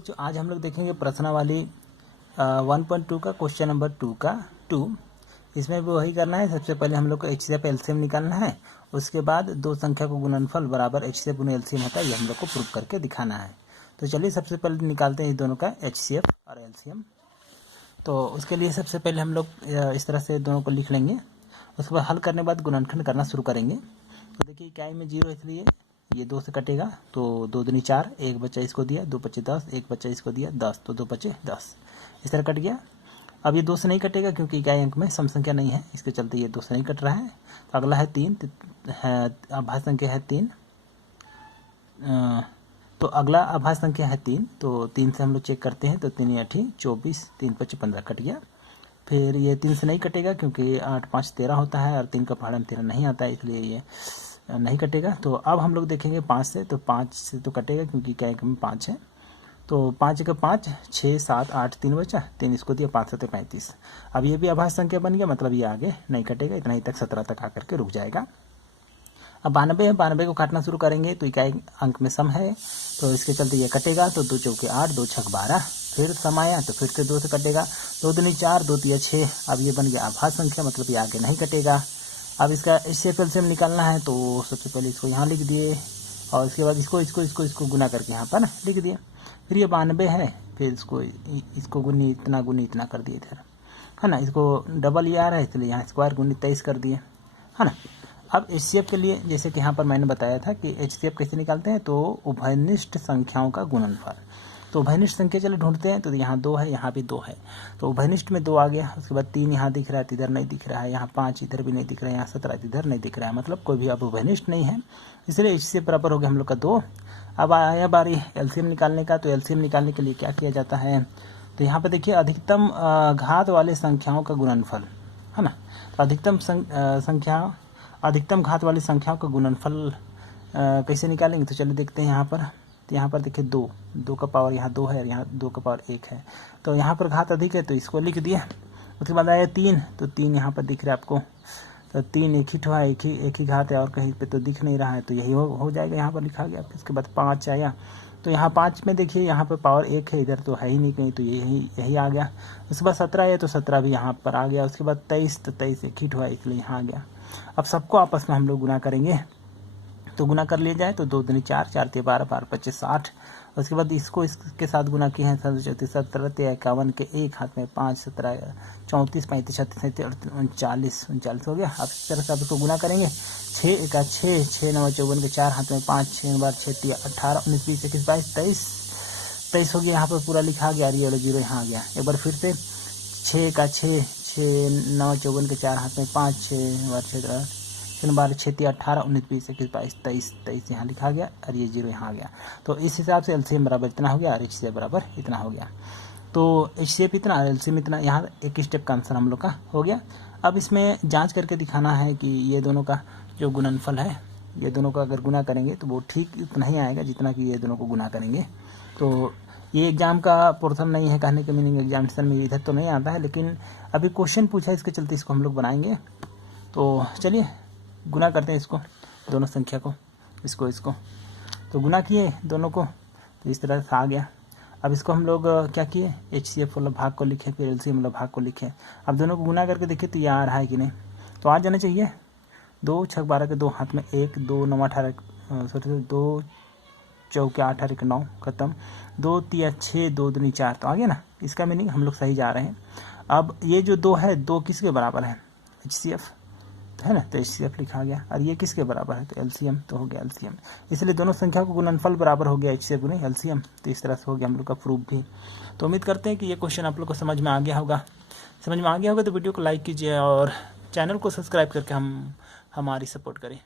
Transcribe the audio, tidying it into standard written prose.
बच्चों आज हम लोग देखेंगे प्रश्नावली 1.2 का क्वेश्चन नंबर 2 का 2। इसमें भी वही करना है। सबसे पहले हम लोग को HCF एलसीएम निकालना है। उसके बाद दो संख्या को गुणनफल बराबर HCF गुना एलसीएम होता है, ये हम लोग को प्रूव करके दिखाना है। तो चलिए सबसे पहले निकालते हैं इस दोनों का HCF और एलसीएम। तो उसके लिए सबसे पहले हम लोग इस तरह से दोनों को लिख लेंगे। उसके बाद हल करने के बाद गुणनखंड करना शुरू करेंगे। तो देखिए इकाई में 0 इसलिए ये 2 से कटेगा, तो 2 दूनी 4, एक बच्चा इसको दिया, 2 बच्चे 10, एक बच्चा इसको दिया 10, तो 2 बच्चे 10, इस तरह कट गया। अब ये 2 से नहीं कटेगा क्योंकि इकाई अंक में सम संख्या नहीं है, इसके चलते ये 2 से नहीं कट रहा है। तो अगला है 3 है, आभाज्य संख्या है 3। तो अगला आभाज्य संख्या है 3, तो 3 से हम लोग चेक करते हैं। तो 3 या 8 24, 3 5 15 कट गया। फिर ये 3 से नहीं कटेगा क्योंकि 8 5 13 होता है और 3 का पहाड़ा में 13 नहीं आता है, इसलिए ये नहीं कटेगा। तो अब हम लोग देखेंगे 5 से, तो 5 से तो कटेगा क्योंकि क्या में 5 है। तो 5 का 5 6 7 8 3 बचा, 3 इसको दिया, 5 7 35। अब ये भी आभाज्य संख्या बन गया, मतलब ये आगे नहीं कटेगा, इतना ही तक 17 तक आकर के रुक जाएगा। अब 92 है, 92 को काटना शुरू करेंगे तो इकाई अंक में सम है, तो इसके चलते ये कटेगा। तो 2 चौके 8, 2 छक 12, फिर सम आया तो फिर से 2 से कटेगा, 2 दूनी 4, 2 तिया 6। अब ये बन गया आभाज्य संख्या, मतलब ये आगे नहीं कटेगा। अब इसका HCF एलसीएम निकालना है, तो सबसे पहले इसको यहाँ लिख दिए और इसके बाद इसको गुना करके यहाँ पर लिख दिए। फिर ये 92 है, फिर इसको गुनी इतना कर दिए इधर, है ना। इसको डबल ये आ रहा है इसलिए यहाँ स्क्वायर गुनी 23 कर दिए, है ना। अब HCF के लिए जैसे कि यहाँ पर मैंने बताया था कि HCF कैसे निकालते हैं, तो उभयनिष्ठ संख्याओं का गुणनफल। तो उभयनिष्ठ संख्या चले ढूंढते हैं। तो यहाँ 2 है, यहाँ भी 2 है, तो उभयनिष्ठ में 2 आ गया। उसके बाद 3 यहाँ दिख रहा है, इधर नहीं दिख रहा है, यहाँ 5 इधर भी नहीं दिख रहा है, यहाँ 17 इधर नहीं दिख रहा है, मतलब कोई भी अब उभयनिष्ठ नहीं है, इसलिए HCF बराबर हो गया हम लोग का 2। अब आया बारी एलसीएम निकालने का। तो एलसीएम निकालने के लिए क्या किया जाता है, तो यहाँ पर देखिए अधिकतम घात वाले संख्याओं का गुणनफल, है ना। तो अधिकतम घात वाली संख्याओं का गुणनफल कैसे निकालेंगे, तो चलिए देखते हैं। यहाँ पर देखिए 2 का पावर यहाँ 2 है और यहाँ 2 का पावर 1 है, तो यहाँ पर घात अधिक है तो इसको लिख दिया। उसके बाद आया 3, तो 3 यहाँ पर दिख रहा है आपको, तो 3 एक ही ठो एक ही घात है और कहीं पे तो दिख नहीं रहा है, तो यही हो जाएगा, यहाँ पर लिखा गया। इसके बाद 5 आया, तो यहाँ 5 में देखिए यहाँ पर पावर 1 है, इधर तो है ही नहीं कहीं, तो यही आ गया। उसके बाद 17 आया, तो 17 भी यहाँ पर आ गया। उसके बाद 23, तो 23 एक ही ठो है इसलिए यहाँ आ गया। अब सबको आपस में हम लोग गुना करेंगे, तो गुना कर लिया जाए तो 2 दूनी 4, 4 तिया 12, 12 25 60। उसके बाद इसको इसके साथ गुना किए हैं, 34 17 51 के एक हाथ में 5 17 34 35 36 37 39 हो गया। अब इस तरह से आप इसको गुना करेंगे। 6 का 6 6 9 54 के 4 हाथ में 5 6 बार 6 तिया 18 19 20 21 22 23 हो गया। यहाँ पर पूरा लिखा गया, ये वाला 0 यहाँ आ गया। एक बार फिर से 6 का 6 6 9 54 के 4 हाथ में 5 6 बार 6 3 बार 6 तिया 18 19 20 21 22 23 यहाँ लिखा गया और ये 0 यहाँ आ गया। तो इस हिसाब से एलसीएम बराबर इतना हो गया और HCF बराबर इतना हो गया। तो HCF इतना और एलसीएम इतना, यहाँ एक स्टेप का आंसर हम लोग का हो गया। अब इसमें जांच करके दिखाना है कि ये दोनों का जो गुणनफल है, ये दोनों का अगर गुना करेंगे तो वो ठीक उतना ही आएगा जितना कि ये दोनों को गुना करेंगे। तो ये एग्जाम का पोर्शन नहीं है, कहने के मीनिंग एग्जामिनेशन में इधर तो नहीं आता है, लेकिन अभी क्वेश्चन पूछा इसके चलते इसको हम लोग बनाएंगे। तो चलिए गुना करते हैं इसको, दोनों संख्या को, इसको तो गुना किए दोनों को, तो इस तरह से आ गया। अब इसको हम लोग क्या किए, HCF वाला भाग को लिखे, फिर LCM वाला भाग को लिखे। अब दोनों को गुना करके देखिए तो ये आ रहा है कि नहीं, तो आ जाना चाहिए। 2 छक 12 के 2 हाथ में 1 2 9 18 2 चौके 8 8 9 खत्म, 2 तिया 6 2 दूनी 4, तो आ गया ना। इसका मीनिंग हम लोग सही जा रहे हैं। अब ये जो 2 है, 2 किसके बराबर है, HCF है ना, तो HCF लिखा गया। और ये किसके बराबर है, तो LCM, तो हो गया LCM। इसलिए दोनों संख्या को गुणनफल बराबर हो गया HCF गुने LCM। तो इस तरह से हो गया हम लोग का प्रूफ भी। तो उम्मीद करते हैं कि ये क्वेश्चन आप लोग को समझ में आ गया होगा। तो वीडियो को लाइक कीजिए और चैनल को सब्सक्राइब करके हमारी सपोर्ट करें।